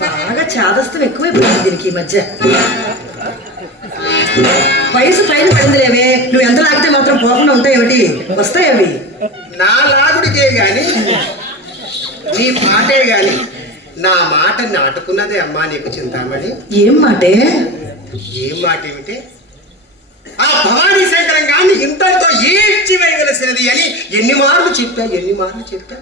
బాగా చాదస్తం ఎక్కువైపోయింది దీనికి ఈ మధ్య. వయసు పైన పడిందిలేవే, నువ్వు ఎంత లాగితే మాత్రం పోకుండా ఉంటాయేమిటి? వస్తాయి అవి. నా లాగుడికే గాని నీ మాటే గాని నా మాట నాటుకున్నదే అమ్మా నీకు చింతామణి. ఏం మాటే? ఏం మాట ఏమిటి? ఆ భవానీ శంకరం గాని ఇంతటితో ఈడ్చి వేయవలసినది అని ఎన్ని మార్లు చెప్పా.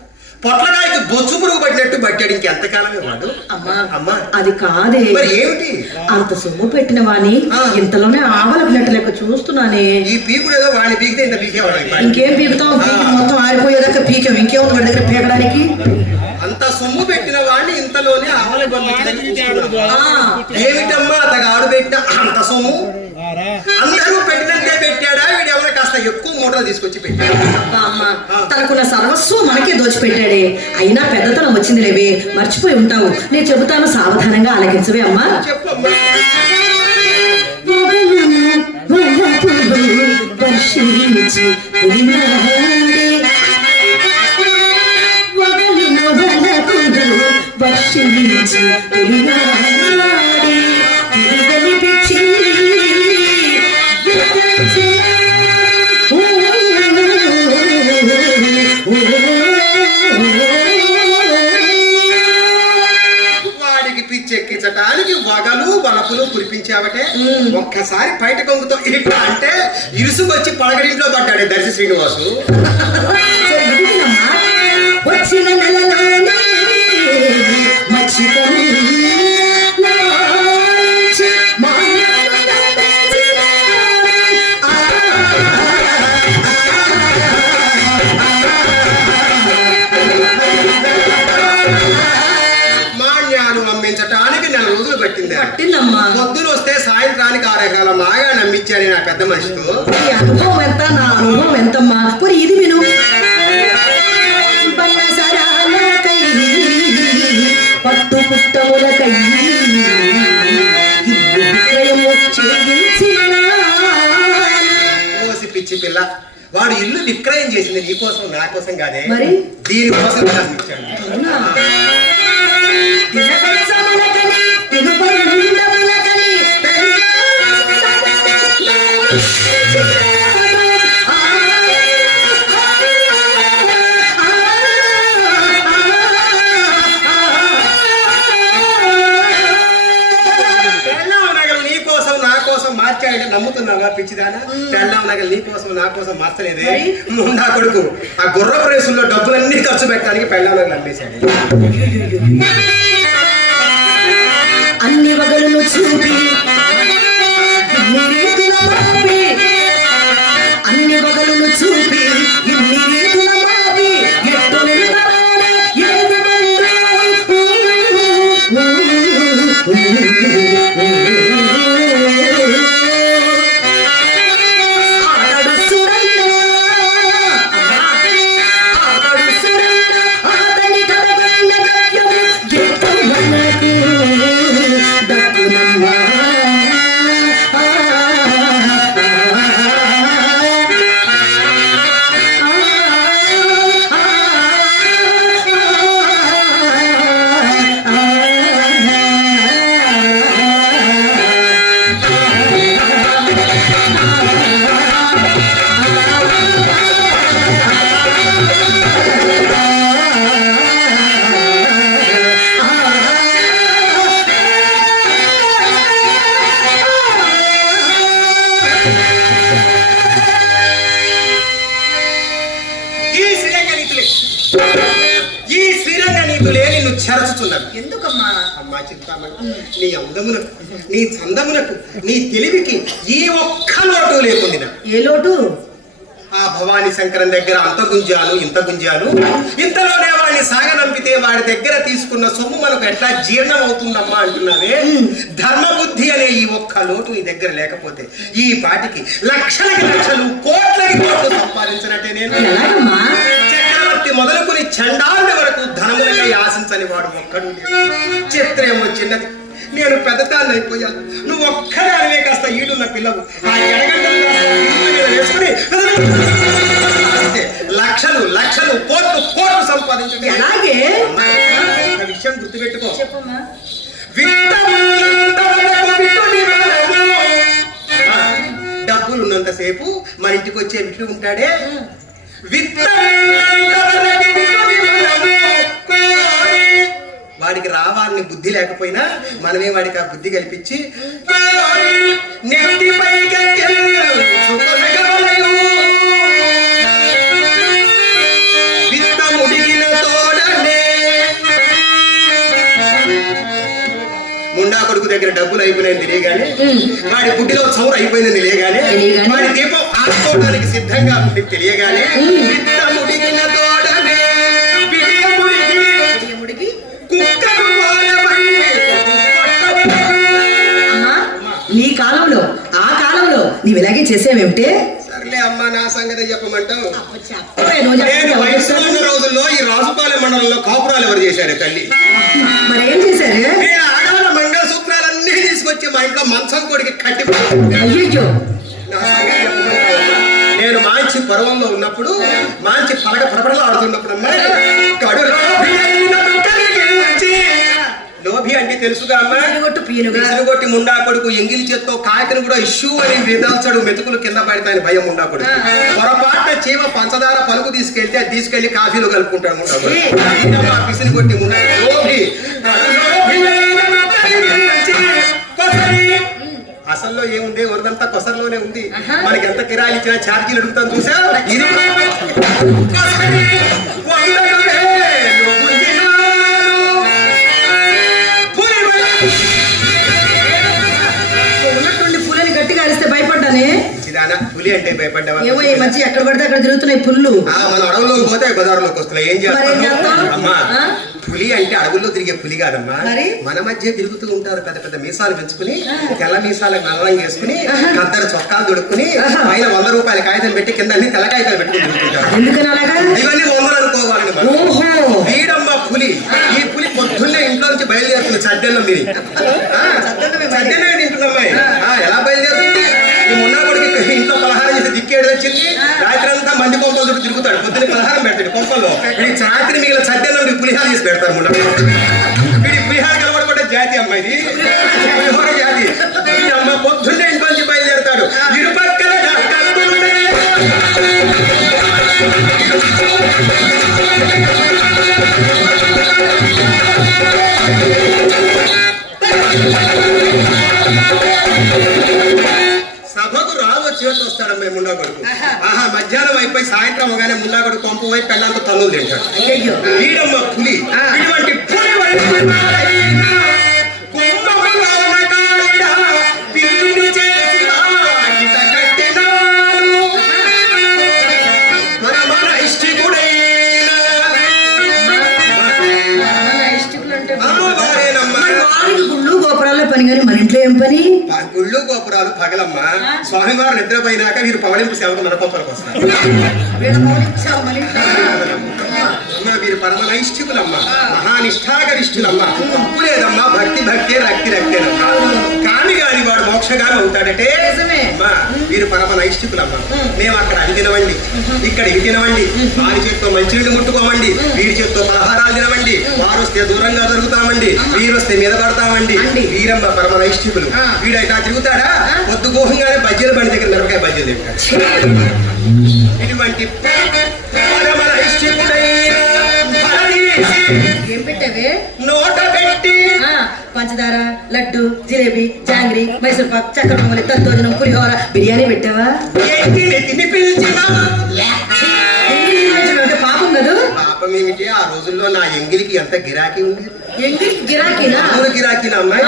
పొట్లకాయకి బొచ్చు పురుగు పట్టినట్టు పట్టాడు. ఇంకెంతకాలమే వాడు. అమ్మా అమ్మా అది కాదే. మరి ఏమిటి? అంత సొమ్ము పెట్టిన వాణి ఇంతలోనే ఆవలపినట్టు లెక్క చూస్తున్నానే. ఈ పీకుడు ఏదో వాడిని పీకితే ఇంత పీకేవాడు. ఇంకేం పీకుతాం? మొత్తం ఆరిపోయేదాకా పీకాం. ఇంకేముంది వాడి దగ్గర పీకడానికి? అంత సొమ్ము పెట్టిన వాడిని ఇంతలోనే ఏమిటమ్మా అతగాడు పెట్టిన అంత సొమ్ము? అందరూ పెట్టినంతే పెట్టాడా? వీడు ఎవరైనా కాస్త ఎక్కువ మూటలు తీసుకొచ్చి పెట్టాడు. అమ్మా తనకున్న సర్వస్వం మనకే దోచిపెట్టాడే. అయినా పెద్దతనం వచ్చింది లేవే, మర్చిపోయి ఉంటావు. నేను చెబుతాను, సావధానంగా ఆలకించవే అమ్మా. చెప్పమ్మా. వాడికి పిచ్చెక్కించటానికి వగలు వలపులు కురిపించావటే. ఒక్కసారి బయట కొంగుతో ఇట్లా అంటే ఇరుసుకొచ్చి పడగడింట్లో పడ్డాడే దర్శి శ్రీనివాసు. వచ్చిన నెలలోనే మాన్యాలు అమ్మించటానికి 4 రోజులు పట్టిందమ్మా. పొద్దున వస్తే సాయంత్రానికి 6 ఎకరాల మాగా నమ్మించాడు నా పెద్ద మనిషితో. అనుభవం ఎంత, నా అనుభవం ఎంతమ్మా? మరి ఇది విను. పట్టు పుట్టములకై ఓసి పిచ్చి పిల్ల, వాడు ఇల్లు విక్రయం చేసింది నీకోసం నా కోసం కాదే, మరి దీనికోసం మార్చాడు. నమ్ముతున్నావా పిచ్చిదానా? పెళ్ళాం నగలు నీ కోసం నా కోసం మార్చలేదే. నా కొడుకు ఆ గుర్ర ప్రేసుల్లో డబ్బులన్నీ ఖర్చు పెట్టడానికి పెళ్ళాం నగలు అమ్మేశాడు. అన్ని వగలను ఈ శ్రీరంగ నీతులే నిన్ను చెరచుచున్నది. ఎందుకమ్మా? అమ్మా చింతామణి, నీ అందమునకు, నీ చందమునకు, నీ తెలివికి ఈ ఒక్క లోటు లేకుండిన. ఏ లోటు? ఆ భవానీ శంకరం దగ్గర అంత గుంజాను, ఇంత గుంజాను, ఇంతలోనే వాడిని సాగనంపితే వాడి దగ్గర తీసుకున్న సొమ్ము మనకు ఎట్లా జీర్ణం అవుతుందమ్మా అంటున్నావే. ధర్మబుద్ధి అనే ఈ ఒక్క లోటు నీ దగ్గర లేకపోతే ఈ పాటికి లక్షలకి లక్షలు, కోట్లకి కోట్లు సంపాదించినట్టే. నేను చక్రవర్తి మొదలుకుని చండాలుడి వరకు ధనములకై ఆశించని వాడు ఒక్కడు. చిత్రేమో చిన్నది, నేను పెద్దదాన్ని అయిపోయాను, నువ్వు ఒక్కదానివే కాస్త ఈడున్న పిల్లవు. ఆ వేసుకుని లక్షలు లక్షలు, కోట్లు కోట్లు సంపాదించండి. అలాగే ఒక విషయం గుర్తుపెట్టుకో. డబ్బులు ఉన్నంతసేపు మన ఇంటికి వచ్చే విట్లు ఉంటాడే, వాడికి రావాలని బుద్ధి లేకపోయినా మనమే వాడికి ఆ బుద్ధి కల్పించి ముండా కొడుకు దగ్గర డబ్బులు అయిపోయినాయని తెలియగానే, వాడి గుడ్డిలో చౌరు అయిపోయిందని తెలియగానే, వాడి దీపం ఆడుకోవడానికి సిద్ధంగా తెలియగానే, నీ కాలంలో ఆ కాలంలో నీవు ఇలాగే చేసేవేమిటే? సర్లే అమ్మా, నా సంగతి చెప్పమంటావు. నేను వయసులో ఉన్న రోజుల్లో ఈ రాజుపాలెం మండలంలో కాపురాలు ఎవరు చేశారు తల్లి? మరి ఏం చేశారు? ఆడవాళ్ళ మంగళసూత్రాలన్నీ తీసుకొచ్చి మా ఇంట్లో మంచం కొడికి కట్టి. అయ్యో, నా సంగతి చెప్పమంటావు. నేను మంచి పర్వంలో ఉన్నప్పుడు, మంచి పలక పడపడలో ఆడుతున్నప్పుడు అమ్మా, లోభి అంటే తెలుసుగా అమ్మా, పిసినుగొట్టి ముండా కొడుకు ఎంగిలి చేత్తో కాయకను కూడా ఇష్యూ అని విదాల్చాడు. మెతుకులు కింద పడతాయని భయం ముండా కొడుకు. పొరపాటున చీమ పంచదార పలుకు తీసుకెళ్తే అది తీసుకెళ్లి కాఫీలో కలుపుకుంటాడు ముండా కొడుకు. పిసినుగొట్టి ముండా లోభి. అసల్లో ఏముంది, వరదంతా కొసర్లోనే ఉంది. మనకి ఎంత కిరాయి ఇచ్చినా ఛార్జీలు అడుగుతాను చూసా. ఉన్నట్టుండి పుల్లని గట్టిగా అరిస్తే భయపడ్డానే. పులి అంటే భయపడ్డావా? ఏమో ఈ మధ్య ఎక్కడ పడితే అక్కడ తిరుగుతున్నాయి పుల్లు. మన అడవుల్లోకి పోతే బజార్లోకి వస్తున్నాయి. ఏం చేస్తాం అమ్మా? పులి అంటే అడవుల్లో తిరిగే పులి కాదమ్మా, మన మధ్య తిరుగుతూ ఉంటారు. పెద్ద పెద్ద మీసాలు పెంచుకుని, తెల్ల మీసాలకు నల్లం చేసుకుని, కద్దరు చొక్కాలు దొడుక్కుని, పైన 100 రూపాయల కాగితం పెట్టి కింద అన్ని తెల్ల కాగితాలు పెట్టుకుని తిరుగుతుంటారు. ఇవన్నీ 100 అనుకోవాలి. వీడమ్మా పులి. ఈ పులి పొద్దున్నే ఇంట్లో నుంచి బయలుదేరుతుంది చద్దెన్నం తిని. చద్దెన్నం తింటుందమ్మాయి. ఎలా బయలుదేరుతుంది? ఈ మున్నా కొడుకు ఇంట్లో పలహారం చేసి దిక్కేడు వచ్చింది. రాత్రి అంతా మంది కొంపలు చుట్టూ తిరుగుతాడు. పొద్దున్న పలహారం పెడతాడు కొంపల్లో. వీడి రాత్రి మిగిలిన చద్దెన్నం పులిహార చేసి పెడతారు. మున్నా వీడి పులిహార కలవడబడ్డ జాతి అమ్మాయి, పులిహోర జాతి. వీడి అమ్మ పొద్దున్నే ఇంట్లో నుంచి బయలుదేరుతాడు. ఇరుపక్కల సభకు రావు చేతి వస్తాడమ్మాయి ముండా కొడుకు. మధ్యాహ్నం అయిపోయి సాయంత్రం అవగానే ముండా కొడుకు పంపు పోయి పెళ్ళంతా తన్నులు తింటాడు. వీడమ్మ పులి. ఇటువంటి పులి అమ్మవారేనమ్మా. వారికి గుళ్ళు గోపురాల్లో పని కానీ మన ఇంట్లో ఏం పని? గుళ్ళు గోపురాలు పగలమ్మ. స్వామివారు నిద్రపోయినాక వీరు పవళింపు సేవకు మన కొంపలకు వస్తారు. వీళ్ళ పౌర్ణమి సేవ మన ఇంట్లో. అమ్మ వీరు పరమ నైష్ఠికులమ్మ, మహానిష్ఠాగరిష్ఠులమ్మ. తప్పు లేదమ్మా, భక్తి భక్తే, రక్తి రక్తేనమ్మా. కాని వాడు మోక్షగామి అవుతాడంటే నిజమే. అమ్మా వీరు పరమ నైష్ఠికులమ్మ. మేము అక్కడ అది తినవండి, ఇక్కడ ఇది తినవండి, వారి చేతితో మంచినీళ్ళు ముట్టుకోమండి, వీరి చేతితో పలహారాలు తినవండి, వారు వస్తే దూరంగా జరుగుతామండి, వీరు వస్తే మీద పడతామండి. వీరమ్మ పరమ నైష్ఠికులు. వీడైతే తిరుగుతాడా పొద్దు గోహంగానే బజ్జీల బండి దగ్గర మిరపకాయ బజ్జీలు తింటాడు. ఇటువంటి పరమ నైష్ఠికుడైన ఏం పెట్టావే? నోట పెట్టి పంచదార, లడ్డు, జిలేబీ, జాంగ్రీ, మైసూర్ పాక్, చక్కెర పొంగలి, దద్దోజనం, పులిహోర, బిర్యానీ పెట్టావా? తినిపించిన అంటే పాపం కదా. పాపం ఏమిటి? ఆ రోజుల్లో నా ఎంగిలికి ఎంత గిరాకీ ఉంది. ఎంగిలి గిరాకీనా? ఊరు గిరాకీనా అమ్మాయి?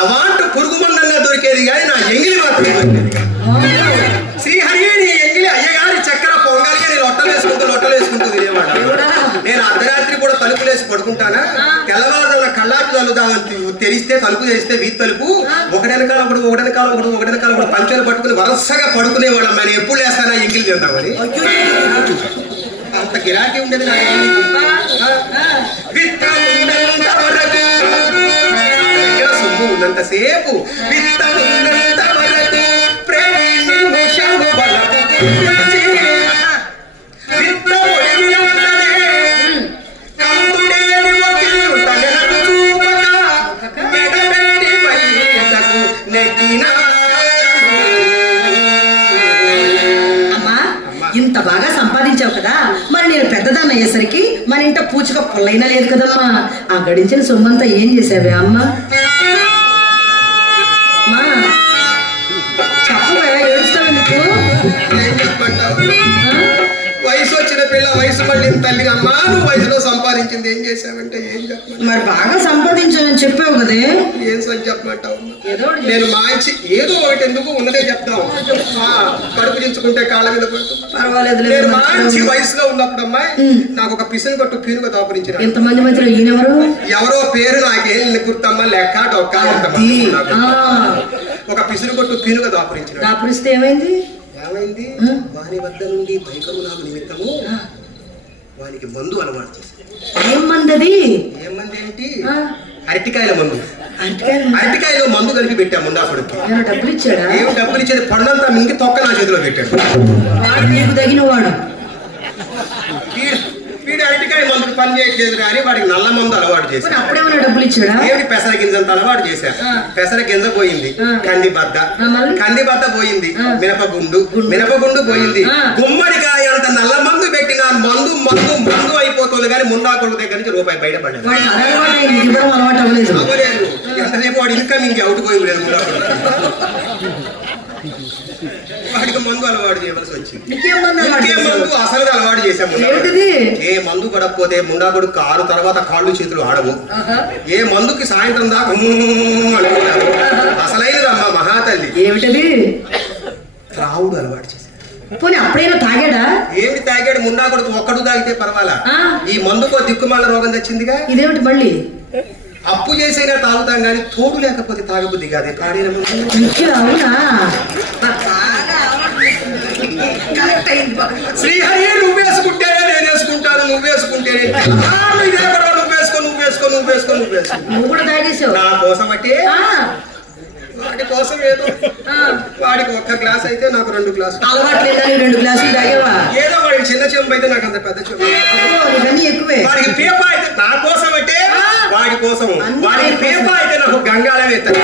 అవాంట పురుగు మందన్నా దొరికేది కానీ నా ఎంగిలి మాత్రం దొరికేది కాదు. శ్రీహరి నీ ఎంగిలి అయ్యగారి చక్కెర పొంగాలి నేను లొట్టలు వేసుకుంటూ తినేవాడు. నేను అర్ధరాత్రి కూడా తలుపులు వేసి పడుకుంటానా, తెల్లవారుజామున కళ్ళాపి తల్లుదామని తెరిస్తే తలుపు తెరిస్తే వీధి తలుపు ఒకటెనకాల పంచాలు పట్టుకుని వరుసగా పడుకునేవాడు. నేను ఎప్పుడు లేస్తానా ఎంగిలి తిందామని. అంత గిరాకీ ఉండేది నా సొమ్ము ఉన్నంతసేపు విత్తమున్నంత వరకు ప్రేమిషము బలము ఇంత బాగా సంపాదించావు కదా, మరి నేను పెద్దదాన్ని అయ్యేసరికి మన ఇంట పూచిక పొల్లైనా లేదు కదమ్మా. ఆ గడించిన సొమ్మంతా ఏం చేసావే అమ్మ? చెప్పవే, ఏడుస్తావు ఎందుకు? వయసు వచ్చిన పిల్ల వయసు మళ్ళీ తల్లిగా అమ్మా నువ్వు వయసులో సంపాదించింది ఏం చేసావంటే ఏం చెప్పమంటావు? మరి బాగా సంపాదించావని చెప్పావు కదే. ఏం సరి చెప్పమంటావు? నేను మంచి ఏదో ఒకటి ఎందుకు ఉన్నదే చెప్తాం. కడుపు దించుకుంటే కాళ్ళ మీద పర్వాలేదు. నేను మంచి వయసులో ఉన్నప్పుడు అమ్మాయి నాకు ఒక పిసిని కొట్టు పీనుగా దాపురించిన. ఎంతమంది మధ్యలో ఈయనెవరు? ఎవరో పేరు నాకేం గుర్తమ్మ లెక్క డొక్క. ఒక పిసిని కొట్టు పీనుగా దాపురించిన. దాపురిస్తే ఏమైంది? ఏమైంది? వారి వద్ద నుండి బైకము నాకు నిమిత్తము వానికి మందు అలవాటు చేశాను. ఏం మందది? ఏం మంది ఏంటి? అరటికాయల మందు. అరటికాయలో మందు కలిపి పెట్టా ముండాకుడికి. డబ్బులు ఇచ్చాడా? ఏం డబ్బులు ఇచ్చేది? పండంతా మింగి తొక్క నా చేతిలో పెట్టాడు. వాడు నీకు తగిన వాడు. వీడు అరటికాయ మందుకు పని చేయట్లేదు కానీ వాడికి నల్ల మందు అలవాటు చేశాడు. అప్పుడేమైనా డబ్బులు ఇచ్చాడా? ఏమిటి? పెసర గింజంత అలవాటు చేశారు. పెసర గింజ పోయింది, కందిబద్ద పోయింది, మినపగుండు పోయింది, గుమ్మడికాయ అంత నల్ల మందు పెట్టిన మందు అయిపోతుంది కానీ ముండాకుడు దగ్గర నుంచి రూపాయి బయటపడలేదు. అవ్వలేదు. ఎంతసేపు వాడు ఇన్కమింగ్ అవుట్ గోయింగ్ లేదు. వాడికి మందు అలవాటు చేయవలసి వచ్చింది. మందు అసలు అలవాటు చేశాము. ఏ మందు పడకపోతే ముండాకుడు 6 తర్వాత కాళ్ళు చేతులు ఆడవు. ఏ మందుకి సాయంత్రం దాకా అనుకున్నారు. అసలైనదమ్మా మహాతల్లి. ఏమిటది? త్రావుడు అలవాటు చేశాడు. పోనీ అప్పుడైనా తాగాడా? ఏమి తాగాడు? ముండాకుడికి ఒక్కడు తాగితే పర్వాలా, ఈ మందుకో దిక్కుమాల రోగం తెచ్చిందిగా. ఇదేమిటి మళ్ళీ? అప్పు చేసేగా తాగుతాం కానీ తోడు లేకపోతే తాగబుద్ధి కాదే. పాడైన శ్రీహరి నువ్వు వేసుకుంటేనే నేను వేసుకుంటాను, నువ్వు వేసుకుంటేనే నువ్వు కూడా తాగేసావు. నా కోసం అంటే వాడి కోసం ఏదో వాడికి ఒక్క గ్లాస్ అయితే నాకు 2 గ్లాసులు అలవాటు. 2 గ్లాసులు తాగేవా? ఏదో వాడికి చిన్న చెంబు అయితే నాకు అంత పెద్ద చెంబు. ఎక్కువే. వాడికి పేప అయితే నా కోసం అంటే వాడి కోసం, వాడికి పేప అయితే నాకు గంగాళం ఎత్తాను.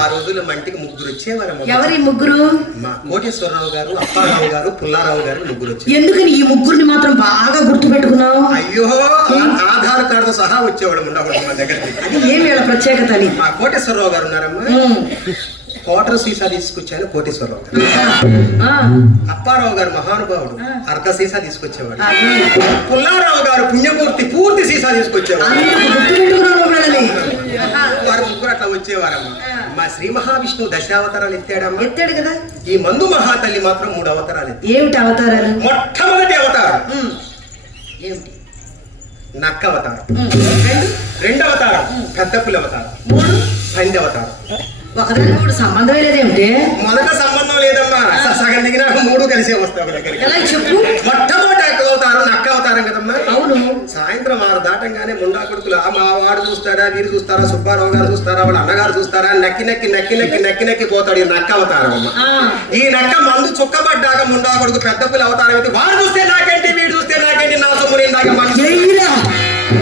ఆ రోజుల్లో మంటికి 3 వచ్చేవారు. ఎవరి 3? మా కోటేశ్వరరావు గారు, అప్పారావు గారు, పుల్లారావు గారు 3 వచ్చారు. ఎందుకని ఈ 3 మాత్రం బాగా గుర్తు పెట్టుకున్నావు? అయ్యో ఆధార్ కార్డు సహా వచ్చేవాడు ఉండకూడదు మా దగ్గరికి. అది ఏం వీళ్ళ ప్రత్యేకత అని. మా కోటేశ్వరరావు గారు ఉన్నారమ్మా. క్వార్టర్ సీసా తీసుకొచ్చాను కోటేశ్వరరావు గారు. అప్పారావు గారు మహానుభావుడు అర్ధ సీసా తీసుకొచ్చేవాడు. పుల్లారావు గారు పుణ్యమూర్తి పూర్తి సీసా తీసుకొచ్చేవాడు. వారు 3 అట్లా వచ్చేవారమ్మా. మా శ్రీ మహావిష్ణువు 10 అవతారాలు ఎత్తాడమ్మా. ఎత్తాడు కదా. ఈ మందు మహాతల్లి మాత్రం 3 అవతారాలు. ఏమిటి అవతారాలు? మొట్టమొదటి అవతారం ఏమిటి? నక్క అవతారం. రెండవ అవతారం పెద్ద పులి అవతారం, 3 పంది అవతారం. ఒకదానికి కూడా సంబంధం లేదేమిటి? మొదట సంబంధం లేదమ్మా, సగం దిగినా 3 కలిసే వస్తావు ఒక దగ్గరికి. ఎలా చెప్పు? మొట్టమొదటి అవతారం నక్క అవతారం కదమ్మా. అవును. సాయంత్రం 6 దాటంగానే ముండా కొడుకులు మా వాడు చూస్తారా, వీరు చూస్తారా, సుబ్బారావు గారు చూస్తారా, వాళ్ళ అన్నగారు చూస్తారా, నక్కి నక్కి నక్కి నక్కి నక్కి నక్కి పోతాడు. ఈ నక్క అవతారం అమ్మ. ఈ నక్క మందు చుక్కబడ్డాక ముండా కొడుకు పెద్ద పులి అవతారం అయితే వాడు చూస్తే నాకేంటి, వీడు చూస్తే నాకేంటి, నా సొమ్ము నేను నాకే మందు.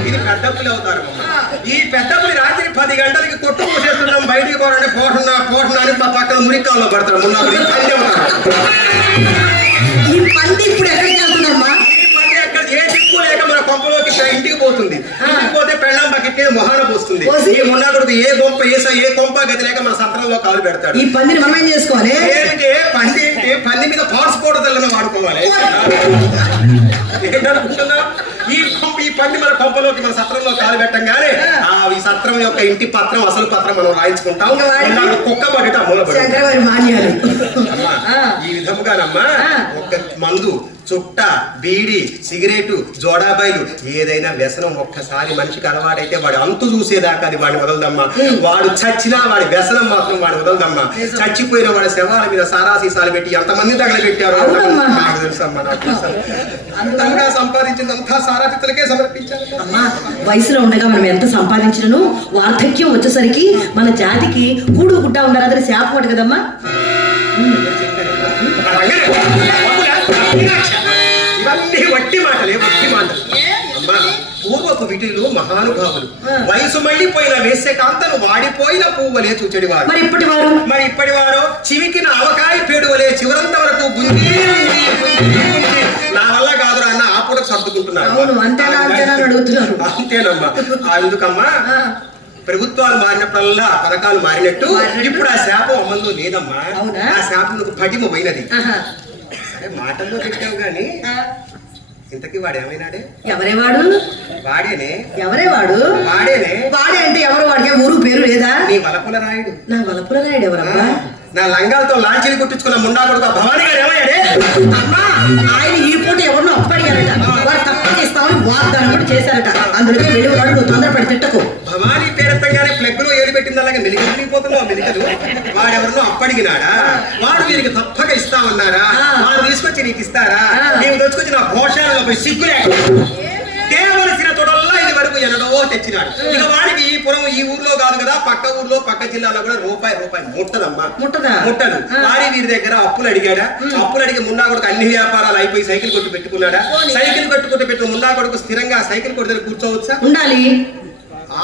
ఇది పెద్ద పులి అవతారం అమ్మ. ఈ పెద్ద పులి రాత్రి 10 గంటలకి కొట్టు పోసేస్తున్నాం, బయటికి పోరంటే పోటున్నా అని పక్కన మురికాల్లో పడతాడు. ముండా కొడుకు పంది అవతారం. ఈ పంది ఇప్పుడు ఎక్కడికి వెళ్తుందమ్మా? ఏ దిక్కు లేక మన కొంపలోకి ఇంటికి పోతుంది. ఇంటికి పోతే పెళ్ళం బకెట్ మొహాన పోస్తుంది. ఈ మున్నాడుకు ఏ కొంప గతి లేక మన సత్రంలో కాలు పెడతాడు. ఈ పందిని మనం ఏం చేసుకోవాలి? పంది మీద పార్ట్స్ కూడా తెల్లని వాడుకోవాలి. ఏంటనుకుంటున్నా? ఈ పంది మన కొంపలోకి మన సత్రంలో కాలు పెట్టంగానే ఈ సత్రం యొక్క ఇంటి పత్రం అసలు పత్రం మనం రాయించుకుంటాం. కుక్క బకెట్ అమూల మాన్యాలు. ఈ విధముగానమ్మా ఒక మందు, చుట్ట, బీడి, సిగరెట్, జోడాబాయిలు ఏదైనా వ్యసనం ఒక్కసారి మనిషికి అలవాటైతే వాడు అంతు చూసేదాకా అది వాడిని వదలదమ్మా. వాడు చచ్చినా వాడి వ్యసనం మాత్రం వాడిని వదలదమ్మా. చచ్చిపోయిన వాడి శవాల మీద సారా సీసాలు పెట్టి ఎంతమంది తగలబెట్టారో నాకు తెలుసమ్మా. నాకు తెలుసు. అంతంగా సంపాదించిందంతా సారా చిత్రకే సమర్పించారు. అమ్మా, వయసులో ఉండగా మనం ఎంత సంపాదించినను వార్ధక్యం వచ్చేసరికి మన జాతికి కూడు గుడ్డ ఉండాలి. అదే శాపం ఒకటి కదమ్మా. ఇవన్నీ వట్టి మాటలే, వట్టి మాటలు అమ్మా. పూర్వపు విధులు మహానుభావులు వయసు మళ్ళీపోయిన వేసే-కాంతను వాడిపోయిన పువ్వులే చూచెడివారు. మరి ఇప్పటి వారు చివికిన అవకాయ పేడువలే చివరంత వరకు గుంజి నా వల్ల కాదురా అన్న ఆపుడకు సర్దుకుంటున్నారు. అంతేనమ్మా. ఎందుకమ్మా ప్రభుత్వాలు మారినప్పుడల్లా పథకాలు మారినట్టు ఇప్పుడు ఆ శాపం అమల్లో లేదమ్మా. ఆ శాపం పటిమ పోయినది. మాటల్లో పెట్టావు గాని ఇంతకీ వాడు ఏమైనాడే? ఎవరే వాడు? వాడేనే. ఎవరే వాడు? వాడేనే. వాడే అంటే ఎవరు? వాడికి ఊరు పేరు లేదా? నీ వలపుల రాయుడు. నా వలపుల రాయుడు ఎవరమ్మా? నా లంగాలతో లాంచీలు కుట్టించుకున్న ముండా కొడుకు భవానీ గారు ఏమయ్యాడే? అమ్మా, ఆయన ఈ పూట ఎవరినో అప్పడిగారట. వాడు తప్పక ఇస్తామని వాగ్దానం కూడా చేశారట. అందులో వెళ్ళి వాడు నువ్వు తొందరపడి తిట్టకు. భవానీ పేరెత్తంగానే ప్లగ్ లో ఏడు పెట్టింది అలాగే మెలిగిపోతున్నావు మెలికలు. వాడెవరినో అప్పడిగినాడా? వాడు వీరికి తప్పక ఇస్తామన్నారా? వాడు తీసుకొచ్చి నీకు ఇస్తారా? నీవు తెచ్చుకొచ్చి నా భోషాలలో పోయి సిగ్గులే తేవలసిన తొడల్లా ఇది వరకు ఎన్నడో తెచ్చినాడు. ఇక వాడికి ఈ పురం ఈ ఊర్లో కాదు కదా, పక్క ఊర్లో పక్క జిల్లాలో కూడా రూపాయి ముట్టదమ్మా. ముట్టదు. వారి వీరి దగ్గర అప్పులు అడిగాడా? అప్పులు అడిగి ముండా కొడుకు అన్ని వ్యాపారాలు అయిపోయి సైకిల్ కొట్టు పెట్టుకున్నాడా? సైకిల్ కొట్టుకుంటూ పెట్టిన ముండా కొడుకు స్థిరంగా సైకిల్ కొట్టుకొని కూర్చోవచ్చా? ఉండాలి.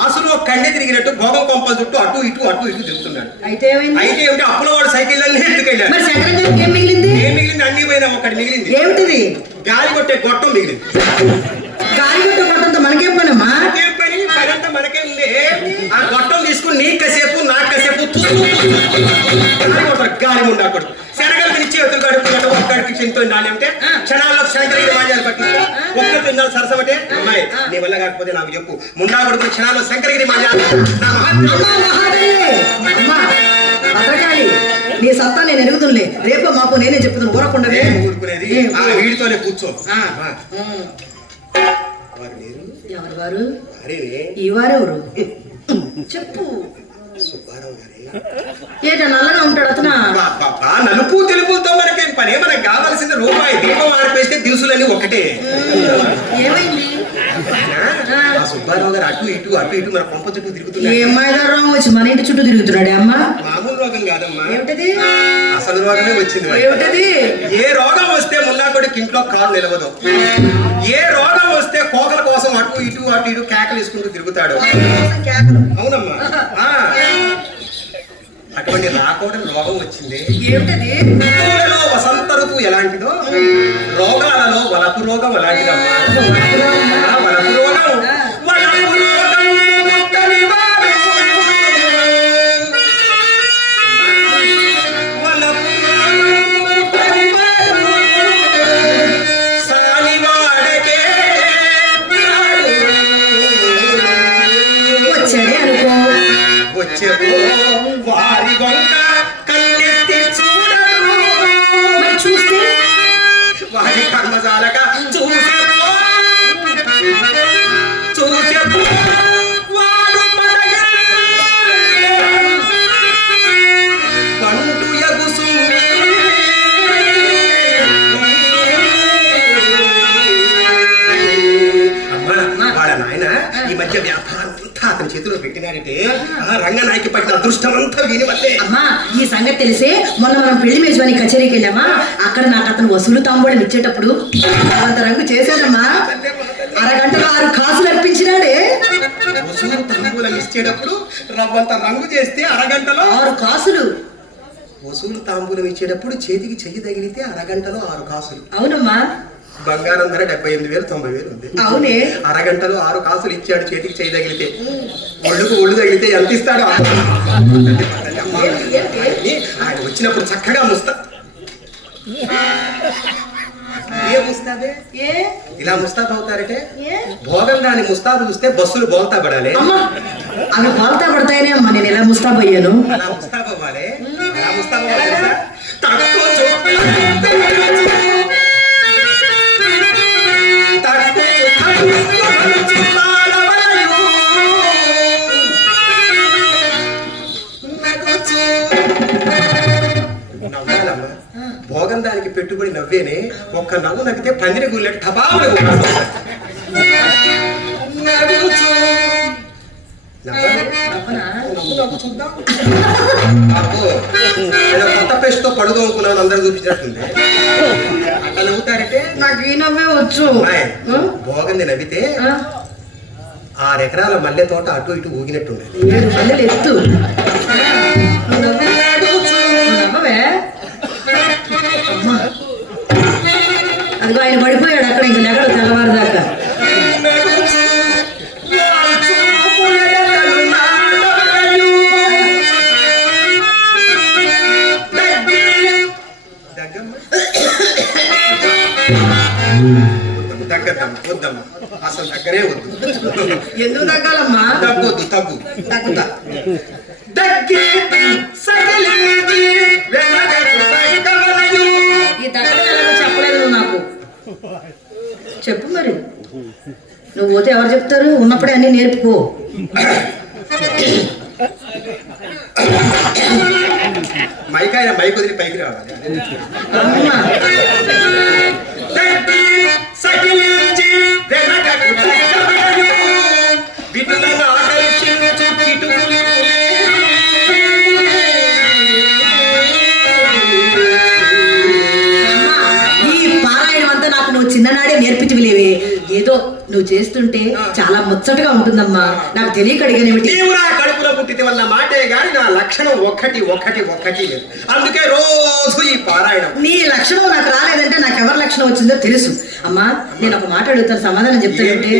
ఆసులో కండి తిరిగినట్టు భోగం కొంపల చుట్టూ అటు ఇటు తిరుగుతున్నాడు. అయితే ఏమిటి? అప్పుల వాడు సైకిల్ ఎత్తుకెళ్ళాడు. ఏం మిగిలింది? అన్ని పోయినా ఒకటి మిగిలింది. ఏమిటిది? గాలి కొట్టే గొట్టం మిగిలింది. గాలి కొట్టే గొట్టంతో మనకేం పనమ్మా? మనకేం పని? పని అంతా మనకే ఉంది. ఆ గొట్టం తీసుకుని నీ కసేపు నాకు కసేపు గాలి ఉండా కొడుకు శనగలకు ఇచ్చి ఎదురు గడుపుకుంటే ఒక్కడికి చింతో నాణ్యంటే క్షణాల్లో శంకరగిరి మాన్యాలు పట్టిస్తా. ఒక్కరికి ఇన్నాళ్ళు సరసమటే అమ్మాయి నీ వల్ల కాకపోతే నాకు చెప్పు. ముండా కొడుకు క్షణాల్లో శంకరగిరి మాన్యాలు. నీ సత్తా నేను ఎరుగుతుండే. రేపు మాపు నేనే చెప్తాను. ఊరకుండా ఊరుకునేది వీడితోనే కూర్చో. ఎవరు వారు? ఈ వారెవరు చెప్పు. సుబ్బారావు గారే. ఏట నల్లగా ఉంటాడు అతను. నలుపు తెలుపులతో మనకేం పని? మనకు కావాల్సింది రూపాయి దీపం ఆడిపేస్తే దినుసులన్నీ ఒకటే. ఏమైంది? సుబ్బారావు గారు అటు ఇటు మన కొంప చుట్టూ తిరుగుతున్నాడు. ఏ అమ్మాయి రోగం వచ్చి మన ఇంటి చుట్టూ తిరుగుతున్నాడే అమ్మా? మామూలు రోగం కాదమ్మా. ఏమిటది? అసలు రోగమే వచ్చింది. ఏమిటది? ఏ రోగం వస్తే మున్నా కొడుకు ఇంట్లో కాలు నిలవదు. ఏ రోగం వస్తే కోకల కోసం అటు ఇటు కేకలు వేసుకుంటూ తిరుగుతాడు. అవునమ్మా. అటువంటి రాకూడని రోగం వచ్చింది. ఏమిటది? ఋతువులలో వసంత ఋతువు ఎలాంటిదో రోగాలలో వలపు రోగం అలాంటిదమ్మా. వలపు రోగం వారి వంక కన్నెత్తి చూడరు. చూస్తే వారి కర్మజాలక చూసే రంగనాయకి పట్టిన అదృష్టం అంతా విని వల్లే. అమ్మా ఈ సంగతి తెలిసే మొన్న మనం పెళ్లి మేజవాని కచేరీకి వెళ్ళామా, అక్కడ నాకు అతను వసూలు తాంబూలం ఇచ్చేటప్పుడు అంత రంగు చేశానమ్మా. అరగంటలో 6 కాసులు అర్పించినాడే. వసూలు తాంబూలం ఇచ్చేటప్పుడు రవ్వంత రంగు చేస్తే అరగంటలో 6 కాసులు. వసూలు తాంబూలం ఇచ్చేటప్పుడు చేతికి చెయ్యి తగిలితే అరగంటలో 6 కాసులు. అవునమ్మా. బంగారం ధర 78,000 90,000 ఉంది. అవునే. అరగంటలో 6 కాసులు ఇచ్చాడు చేతికి చెయ్యి తగిలితే. ఒళ్ళు తగిలితే ఎంత ఇస్తాడు? ఆయన వచ్చినప్పుడు చక్కగా ముస్తాబే ఇలా ముస్తాబ్ అవుతారంటే భోగం దాని ముస్తాబు చూస్తే బస్సులు బోల్తా పడాలి. అవి బోల్తా పడతాయనే అమ్మా నేను ఎలా ముస్తాబ్ అయ్యాను. అలా ముస్తాబ్ అవ్వాలి. అలా ముస్తాబ్ అవ్వాలి. భోగం దానికి పెట్టుబడి నవ్వేనే. ఒక్క నవ్వు నవ్వితే పందిరి గుళ్ళకి టపాలు చూద్దాం. కొత్త పేస్ట్ తో పడుగు అనుకున్నాను అందరు చూపించినట్టుంది. అట్లా నవ్వుతారంటే నాకు ఈ నవ్వే వచ్చు. భోగంది నవ్వితే 6 ఎకరాల మల్లె తోట అటు ఇటు ఊగినట్టుంది. 7 మల్లెలు ఎత్తు. అదిగో ఆయన పడిపోయాడు అక్కడ, ఇంక లెగడు తెల్లవారు దాకా. వద్దమ్మా అసలు దగ్గరే వద్దు. ఎందుకు తగ్గాలమ్మా? తగ్గొద్దు. తగ్గుతా. ఈ తగ్గడం ఎలాగో చెప్పలేదు నువ్వు నాకు. చెప్పు మరి. నువ్వు పోతే ఎవరు చెప్తారు? ఉన్నప్పుడే అన్ని నేర్పుకో. మైక్ వదిలి పైకి రావాలి. చిన్ననాడే నేర్పించలేవే. ఏదో నువ్వు చేస్తుంటే చాలా ముచ్చటగా ఉంటుందమ్మా. నాకు తెలియక అడిగానేమిటి? కడుపులో పుట్టితే వల్ల మాటే గాని నా లక్షణం ఒక్కటి లేదు. అందుకే రోజు ఈ పారాయణం. నీ లక్షణం నాకు రాలేదంటే నాకు ఎవరి లక్షణం వచ్చిందో తెలుసు. అమ్మా నేను ఒక మాట అడుగుతాను, సమాధానం చెప్తానంటే.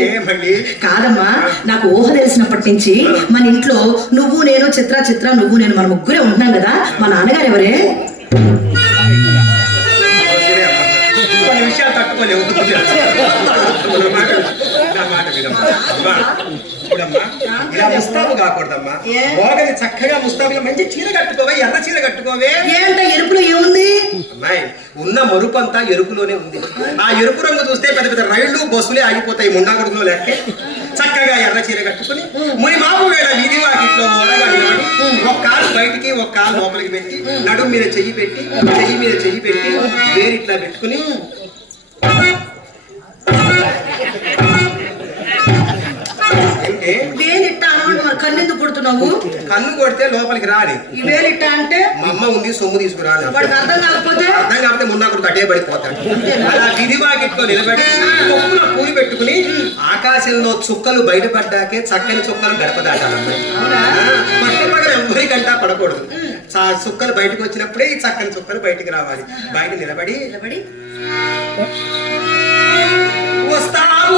కాదమ్మా, నాకు ఊహ తెలిసినప్పటి నుంచి మన ఇంట్లో నువ్వు నేను చిత్ర నువ్వు నేను మన ముగ్గురే ఉంటున్నాం కదా. మా నాన్నగారు ఎవరే? విషయాలు తట్టుకోలేవు. ఇలా ముస్తాబు కాకూడదమ్మా. భోగని చక్కగా ముస్తాబులో మంచి చీర కట్టుకోవే, ఎర్ర చీర కట్టుకోవే. ఏంట ఎరుపులో ఏముంది? అమ్మాయి ఉన్న మరుపంతా ఎరుపులోనే ఉంది. ఆ ఎరుపు రంగు చూస్తే పెద్ద పెద్ద రైళ్లు బస్సులే ఆగిపోతాయి ముండాగుడులో లెక్కే. చక్కగా ఎర్ర చీర కట్టుకుని ముని మాపు వేళ వీధి వాకిట్లో ఓడగా నిలబడి ఒక కాలు బయటికి ఒక కాలు లోపలికి పెట్టి నడుము మీద చెయ్యి పెట్టి వేరిట్లా పెట్టుకుని కన్నెందుకు కొడుతున్నావు? కన్ను కొడితే లోపలికి రాని. ఇవేలిట్టా అంటే మా అమ్మ ఉంది సొమ్ము తీసుకురాని. అర్థం కాకపోతే మున్నాకుడు కట్టే పడిపోతాడు. అలా విధి వాకిట్లో నిలబడి కొప్పులో పూరి పెట్టుకుని ఆకాశంలో చుక్కలు బయటపడ్డాకే చక్కని చుక్కలు గడప దాటాలమ్మాయి. పక్కపక్కన ఎవరికంటా పడకూడదు. చుక్కలు బయటకు వచ్చినప్పుడే ఈ చక్కని చుక్కలు బయటికి రావాలి. బయట నిలబడి వస్తావు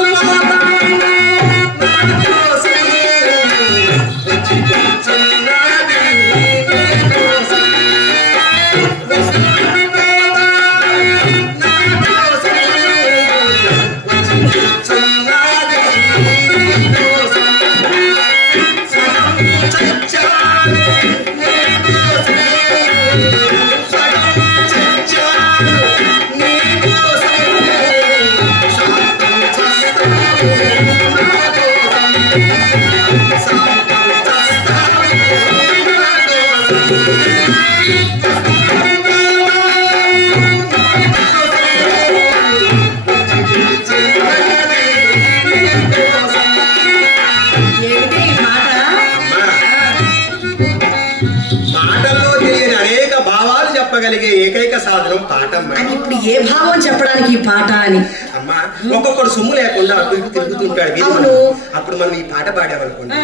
చెప్పగలిగే ఏకైక సాధనం పాటమ్మా. అని ఇప్పుడు ఏ భావం చెప్పడానికి ఈ పాట అని? అమ్మా ఒక్కొక్కడు సొమ్ము లేకుండా అటు ఇటు తిరుగుతుంటాడు వీధిలో. అవును. అప్పుడు మనం ఈ పాట పాడామనుకోండి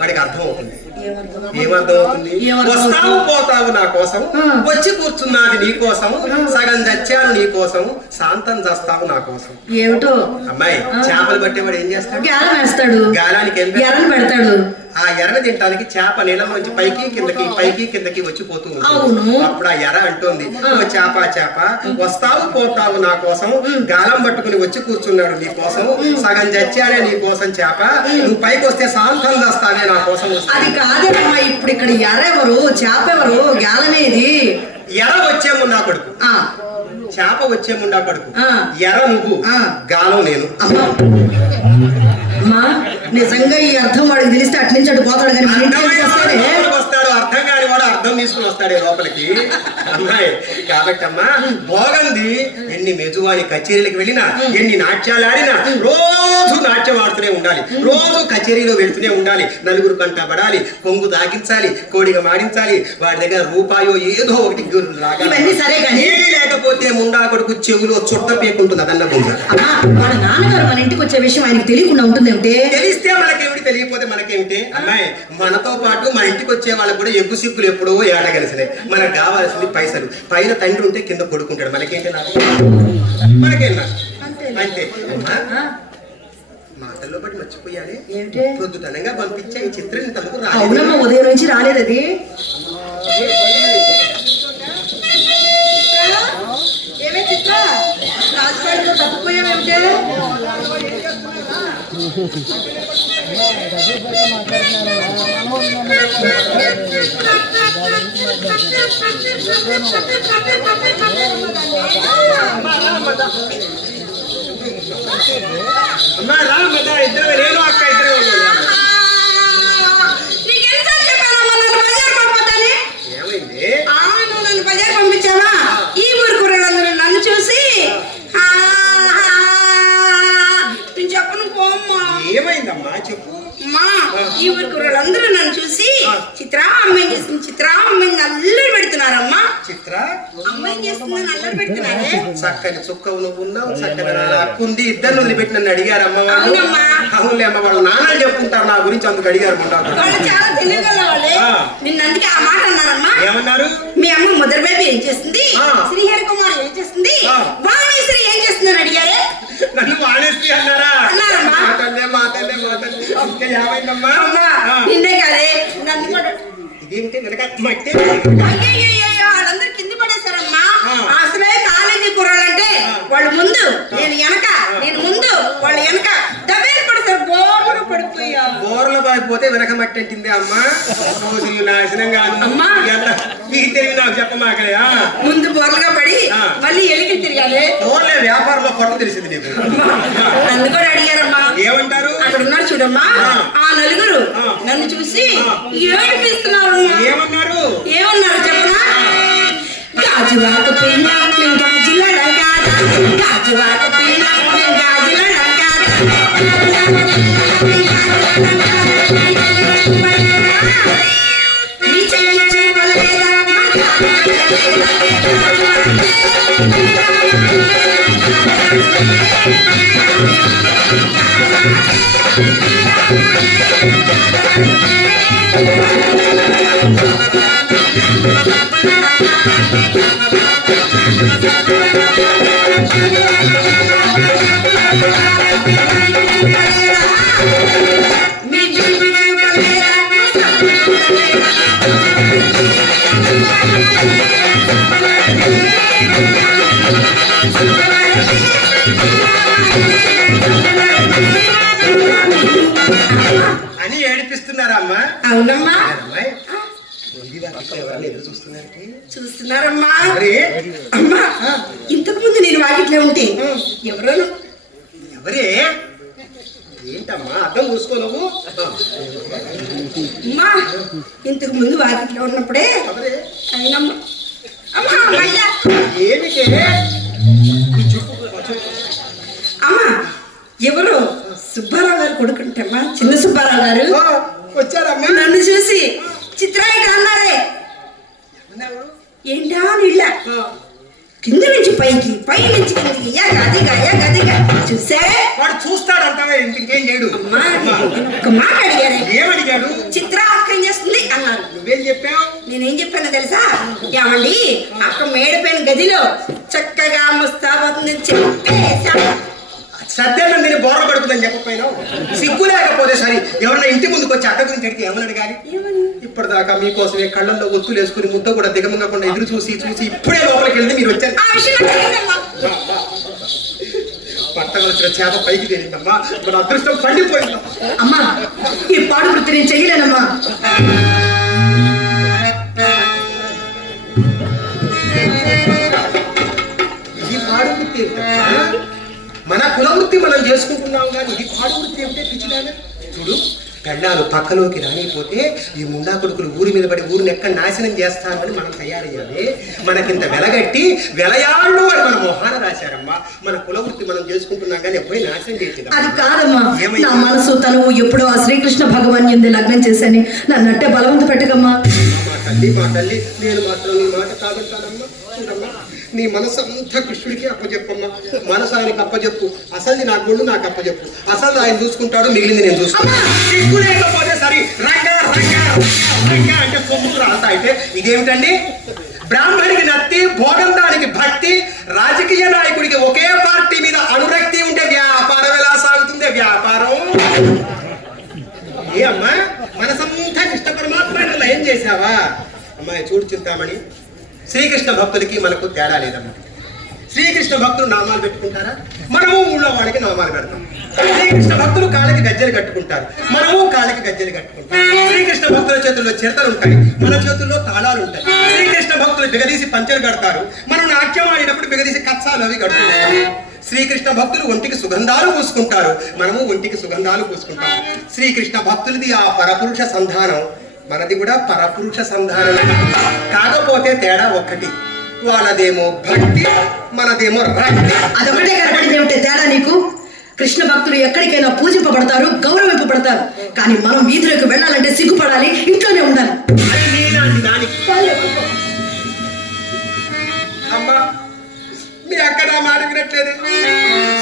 వాడికి అర్థం అవుతుంది. ఏమర్థం? ఏమర్థం అవుతుంది? వస్తావు పోతావు నా కోసం, వచ్చి కూర్చున్నది నీ కోసం, సగం చచ్చాను నీ కోసం, శాంతం చస్తావు నా కోసం. ఏమిటో అమ్మాయి చేపలు పట్టేవాడు ఏం చేస్తాడు? గాలం వేస్తాడు, గాలానికి ఏం ఎర్రని పెడతాడు. ఆ ఎర్ర తింటానికి చేప నీళ్ళలోంచి పైకి కిందకి వచ్చి పోతూ అవును. ఉంటుంది. అప్పుడు ఆ ఎర్ర అంటోంది, ఓ చేప చేప వస్తావు పోతావు నా కోసం, గాలం పట్టుకుని వచ్చి కూర్చున్నాడు నీ కోసం, సగం చచ్చానే నీ కోసం చేప, నువ్వు పైకి వస్తే శాంతం చేస్తానే నా కోసం. అది కాదేమ్మా, ఇప్పుడు ఇక్కడ ఎర్ర ఎవరు, చేప ఎవరు, గాలమేది? ఎర్ర వచ్చే ముండా కొడుకు, చేప వచ్చే ముండా కొడుకు. ఎర్ర నువ్వు, గాలం నేను. అమ్మా నిజంగా ఈ అర్థం వాడికి తెలిస్తే అటు నుంచి అటు పోతాడు, కానీ మన ఇంటికి వస్తాడు. అర్థం కాని వాడు అర్థం తీసుకుని వస్తాడే లోపలికి. అమ్మాయి కాబట్టి అమ్మా భోగంది ఎన్ని మెజువాని కచేరీలకు వెళ్ళినా, ఎన్ని నాట్యాలు ఆడినా రోజు నాట్యం ఆడుతూనే ఉండాలి, రోజు కచేరీలో వెళ్తూనే ఉండాలి. నలుగురు కంట పడాలి, కొంగు దాగించాలి, కోడిగా మాడించాలి, వాడి దగ్గర రూపాయో ఏదో ఒకటి ఇవన్నీ సరే కానీ ఏమీ లేకపోతే ముండా కొడుకు చెవులో చుట్ట పేకుంటుంది. అదన్న గుంజ వాళ్ళ నాన్నగారు మన ఇంటికి వచ్చే విషయం ఆయనకి తెలియకుండా ఉంటుంది ఏమిటి? తెలిస్తే మనకేమిటి, తెలియకపోతే మనకేమిటి? అమ్మాయి మనతో పాటు మన ఇంటికి వచ్చే వాళ్ళకు కూడా ఎగ్గు సిగ్గులు ఎప్పుడో ఏటగలిసినాయి. మనకు కావాల్సింది పైసలు. పైన తండ్రి ఉంటే కింద కొడుకుంటాడు. మనకేంటి మనకేనా అంతే. మాటల్లో బట్టి మర్చిపోయాలి. పొద్దుటనంగా పంపించా ఈ చిత్రం తనకు అవునమ్మా, ఉదయం నుంచి రాలేదు అది. ఏమే చిత్ర రాజకీయాల్లో తప్పిపోయావేమిటే? అమ్మా రా మదా, ఇద్దరు నేను అక్క ఇద్దరు. ఏమైంది? నువ్వు నన్ను బజార్ పంపించావా? ఈ ఊరు కూరలందరూ నన్ను చూసి నేను చెప్పను పోమ్మా. ఏమైందమ్మా చెప్పు. అమ్మా ఈ ఊరు కూరలందరూ నన్ను చూసి చిత్రా అమ్మాయి చేస్తుంది, చిత్రా అమ్మాయి నల్లరి పెడుతున్నారమ్మా. చిత్ర అమ్మాయి చేస్తుంది నల్లరి పెడుతున్నారే. చక్కని చుక్కవు నువ్వు ఉన్నావు, చక్కని అక్కుంది, ఇద్దరు వదిలిపెట్టి నన్ను అడిగారు అమ్మ వాళ్ళు. అవునమ్మా. అవునులే అమ్మ, వాళ్ళు నాన్నలు చెప్పుకుంటారు నా గురించి, అందుకు అడిగారు. వాళ్ళు చాలా తెలియగల వాళ్ళే. నిన్న అందుకే ఆ మాట అన్నారమ్మా. ఏమన్నారు? మీ అమ్మ మొదటి బేబీ ఏం చేస్తుంది, శ్రీహరి కుమార్ ఏం చేస్తుంది, వాణేశ్వరి ఏం చేస్తుంది అని అడిగారే. నన్ను వాణేశ్వరి అన్నారా? అన్నారమ్మా. ఇంకా ఏమైందమ్మా? నిన్నే కాదే నన్ను కూడా. ఇదేంటి వెనక మట్టి? అయ్యయ్యయ్యో, వాళ్ళందరూ కింద పడేశారమ్మా. అసలే కాలేజీ కుర్రాళ్ళంటే వాళ్ళు ముందు, నేను వెనక, నేను ముందు, వాళ్ళు వెనక దబేలు పడతారు. బోర్లు పడిపోయా. బోర్లు పడిపోతే వెనక మట్టి అంటింది అమ్మా. నాశనం కాదు అమ్మా. నీకు తెలివి నాకు చెప్పమాకలే. ముందు బోర్లుగా పడి మళ్ళీ ఎలికి తిరగాలి. బోర్లే వ్యాపారంలో కొట్ట తెలిసింది నీకు. నన్ను కూడా అడిగారమ్మా. ఏమంటారు? అక్కడ ఉన్నారు చూడమ్మా, ఆ నలుగురు నన్ను చూసి ఏడిపిస్తున్నారు. ఏమన్నారు? ఏమన్నారు చెప్పనా? గాజువాక పైన గాజుల రంగాదా, గాజువాక పైన గాజుల రంగాదా, మీ చెయ్యి వలలేదా అని ఏడిపిస్తున్నారా అమ్మా? అవునమ్మా. ఎవరన్నా ఎదురు చూస్తున్నారంటే చూస్తున్నారమ్మా. అమ్మా ఇంతకు ముందు నేను వాకిట్లో ఉంటే ఎవరో ఎవరే? ఏంటమ్మా అర్థం చూసుకో నువ్వు. అమ్మా ఇంతకు ముందు వాకిట్లో ఉన్నప్పుడే అయినమ్మా. అమ్మా మళ్ళా ఏమిటే? అమ్మా ఎవరు? సుబ్బారావు గారు కొడుకుంటమ్మా, చిన్న సుబ్బారావు గారు వచ్చారమ్మా. నన్ను చూసి చిత్ర ఇక్కడ అన్నారే. ఏంటా నీళ్ళ కింద నుంచి పైకి పై నుంచి కిందికి గదిగా చూసారే వాడు చూస్తాడంటావే ఇంకేం చేయడు. అమ్మా ఒక మాట అడిగారే ఏమడిగాడు? చిత్ర అక్క ఏం చేస్తుంది అన్నాను. నువ్వేం చెప్పావు? నేనేం చెప్పానో తెలుసా? ఏమండి అక్క మేడపైన గదిలో చక్కగా ముస్తాబోతుందని చెప్పేశాను. సత్యాన్ని నేను బోర్ర పడుతుందని చెప్పకపోయినావు. సిగ్గు లేకపోతే సరే ఎవరన్నా ఇంటి ముందుకు వచ్చి అక్క గురించి అడిగితే ఏమని అడగాలి? ఇప్పటిదాకా మీకోసమే కళ్ళల్లో ఒత్తులు వేసుకుని ముద్ద కూడా దిగమంగకుండా ఎదురు చూసి ఇప్పుడే లోపలికి వెళ్తే మీరు వచ్చారు. పట్టగా వచ్చిన చేప పైకి తేలిందమ్మా. మన అదృష్టం పండిపోయిందమ్మా. అమ్మా ఈ పాడు వృత్తి నేను చెయ్యలేనమ్మా. ఇది పాడు వృత్తి ఏంటమ్మా? మన కుల వృత్తి మనం చేసుకుంటున్నాం కానీ ఇది పాడు వృత్తి ఏమిటే పిచ్చిదానా? చూడు, పెళ్ళాలు పక్కలోకి రానిపోతే ఈ ముండా కొడుకులు ఊరి మీద పడి ఊరిని ఎక్కడ నాశనం చేస్తాను అని మనం తయారయ్యాలి. మనకింత వెలగట్టి వెలయాళ్ళు అని మన మొహాన రాశారమ్మా. మన కుల వృత్తి మనం చేసుకుంటున్నాం కానీ ఎప్పుడూ నాశనం చేసేది అది కాదమ్మా. నా మనసు తను ఎప్పుడో ఆ శ్రీకృష్ణ భగవాన్ ఎందు లగ్నం చేశాని నన్ను అట్టే బలవంత పెట్టకమ్మా. మా తల్లి నేను మాత్రం నీ మాట కాదంటానమ్మా. చూడమ్మా, నీ మనసు అంతా కృష్ణుడికి అప్పచెప్పమ్మా. మనసు ఆయనకి అప్పచెప్పు. అసలు నా గుళ్ళు నాకు అప్పచెప్పు. అసలు ఆయన చూసుకుంటాడు, మిగిలింది నేను చూసుకుంటాను. లేకపోతే సరే రంగా అంటే సొమ్ములు రాస్తా. అయితే ఇదేమిటండి? బ్రాహ్మణికి నత్తి, భోగందానికి భక్తి, రాజకీయ నాయకుడికి ఒకే పార్టీ మీద అనురక్తి ఉంటే వ్యాపారం ఎలా సాగుతుంది? వ్యాపారం ఏ అమ్మా? మనసంతా కృష్ణ పరమాత్మ లయం చేశావా? అమ్మాయి చూడు చింతామణి, శ్రీకృష్ణ భక్తులకి మనకు తేడా లేదమ్మా. శ్రీకృష్ణ భక్తులు నామాలు పెట్టుకుంటారా? మనము ఊళ్ళో వాడికి నామాలు పెడతాం. శ్రీకృష్ణ భక్తులు కాళ్ళకి గజ్జలు కట్టుకుంటారు, మనము కాళ్ళకి గజ్జలు కట్టుకుంటాం. శ్రీకృష్ణ భక్తుల చేతుల్లో చిరతలు ఉంటాయి, మన చేతుల్లో తాళాలు ఉంటాయి. శ్రీకృష్ణ భక్తులు బిగదీసి పంచెలు కడతారు, మనం నాట్యం ఆడినప్పుడు బిగదీసి కచ్చాలు అవి కడుతుంటాం. శ్రీకృష్ణ భక్తులు ఒంటికి సుగంధాలు పూసుకుంటారు, మనము ఒంటికి సుగంధాలు పూసుకుంటాం. శ్రీకృష్ణ భక్తులది ఆ పరపురుష సంధానం, మనది కూడా పరపురుష సంధానం. కాకపోతే తేడా ఒక్కటి, వాళ్ళదేమో భక్తి, మనదేమో రక్తి. అదొకటే కనపడింది ఏమిటే తేడా నీకు? కృష్ణ భక్తులు ఎక్కడికైనా పూజింపబడతారు, గౌరవింపబడతారు. కానీ మనం వీధులకు వెళ్ళాలంటే సిగ్గుపడాలి, ఇంట్లోనే ఉండాలి. అది నేనాంటి దానికి. అమ్మా, మీ అక్క నా మాట వినట్లేదు.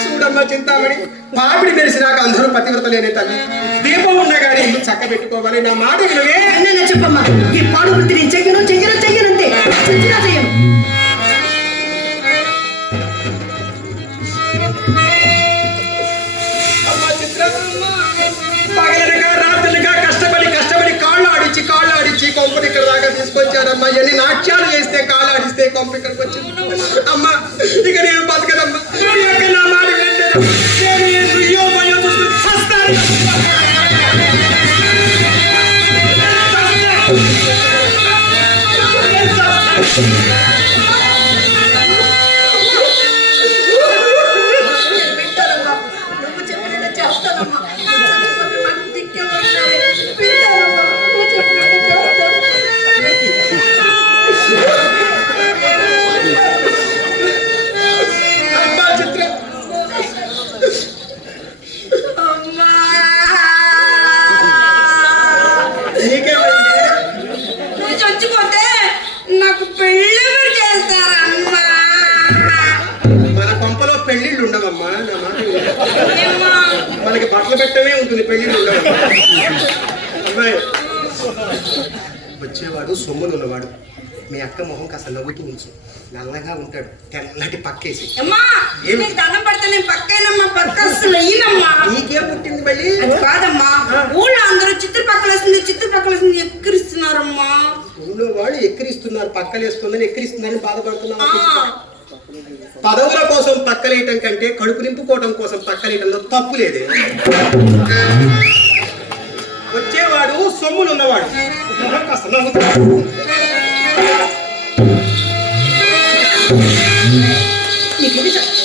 చూడమ్మా చింతామణి, పాపిడి మెరిసినాక అందరూ పతివ్రతలేనే తల్లి. దీపం ఉన్న కానీ ఇల్లు చక్క పెట్టుకోవాలి. నా మాట వినవే. అన్నయ్య చెప్పమ్మా, ఈ పాడు వృత్తి నేను చెయ్యనంతే చచ్చినా చెయ్యను. పగలనగా రాత్రులుగా కష్టపడి కాళ్ళు ఆడించి కొంపని ఇక్కడ దాకా తీసుకొచ్చారమ్మా. ఎన్ని నాట్యాలు చేస్తే కాళ్ళు ఆడిస్తే కొంప ఇక్కడికి వచ్చింది. అమ్మా, ఇక నేను బతకదమ్మా. నా మాట వినట్లేదు. చచ్చిపోతే నాకు పెళ్ళి చేస్తారమ్మా. మన కొంపలో పెళ్లిళ్ళు ఉండవమ్మా. నా మాట మనకి బట్టలు పెట్టమే ఉంటుంది, పెళ్లిళ్ళు ఉండవమ్మా. అమ్మాయి, వచ్చేవాడు సొమ్ములు ఉన్నవాడు. మీ అక్క మొహం కాస్త నవ్వుతూ ఉంచు. నల్లగా ఉంటాడు, తెల్లటి పక్కేసి. దండం పడితే నేను పక్కనమ్మా, పక్క అసలు అయ్యినమ్మా. నీకేం పుట్టింది మళ్ళీ? అది కాదమ్మా, ఊళ్ళో అందరూ చిత్రపక్కల వస్తుంది ఎక్కిరిస్తున్నారమ్మా. ఊళ్ళో వాళ్ళు ఎక్కిరిస్తున్నారు, పక్కలేస్తుందని ఎక్కిరిస్తుందని బాధపడుతున్నారు. పదవుల కోసం పక్కలేయటం కంటే కడుపు నింపుకోవటం కోసం పక్కలేయటంలో తప్పు లేదే. వచ్చేవాడు సొమ్ములు ఉన్నవాడు.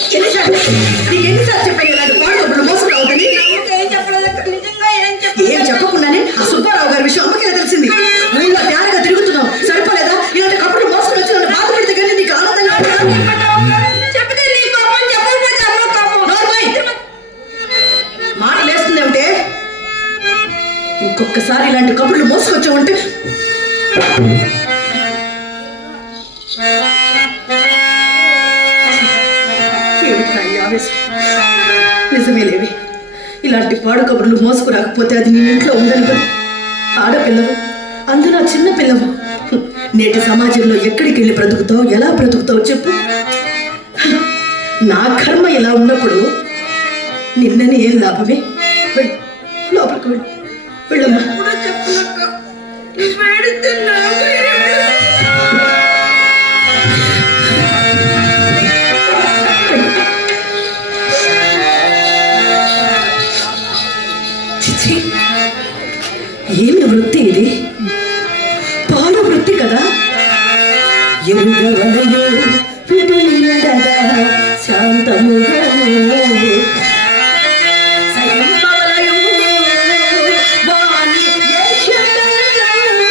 ఎన్నిసార్లు చెప్పాను ఇలాంటి పాడు మోసం రావద్దని? ఏం చెప్పకుండానే ఆ సుబ్బారావు గారి విషయం అమ్మకి తెలిసింది. ఊళ్ళో తేరగా తిరుగుతున్నావు, సరిపోలేదా? ఇలాంటి కప్పుడు మోసం వచ్చి నన్ను బాధ పెడితే కానీ నీకు ఆనందంగా మాట లేస్తుందేమిటే? ఇంకొకసారి ఇలాంటి కబుర్లు మోసుకొచ్చావంటే ఇలాంటి పాడు కబుర్లు మోసుకురాకపోతే అది నీ ఇంట్లో ఉండను కదా. ఆడపిల్లవు, అందులో చిన్న పిల్లవు. నేటి సమాజంలో ఎక్కడికి వెళ్ళి బ్రతుకుతావు, ఎలా బ్రతుకుతావు చెప్పు. నా కర్మ ఇలా ఉన్నప్పుడు నిన్నని ఏం లాభమే. వెళ్ళు, లోపలికి వెళ్ళు, వెళ్ళమ్మా. కూడా చెప్పనక్క. నువ్వు ఏడిస్తే నాకు చిచి, ఏమి వృత్తి ఇది? పాడు వృత్తి కదా. ఎరుగవలయో విడులియడగా శాంతముగను సయంపవలయో వాని యశోదను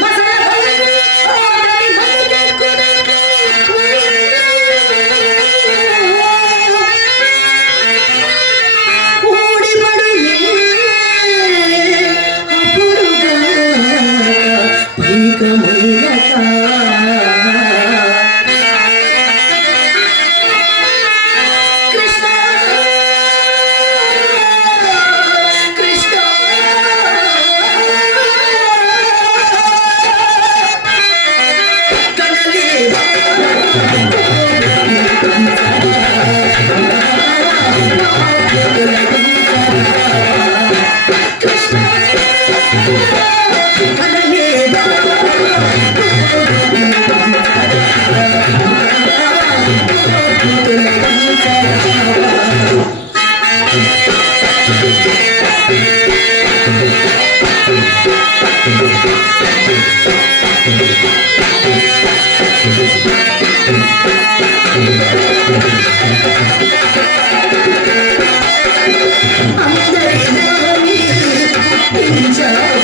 మసలవలయో ఆదరి మసలకునకు ఊడిపడు అప్పుడుగా పైకములక కృష్ణ కృష్ణ కనలే కృష్ణ కనలే అందరినీ పెంచావు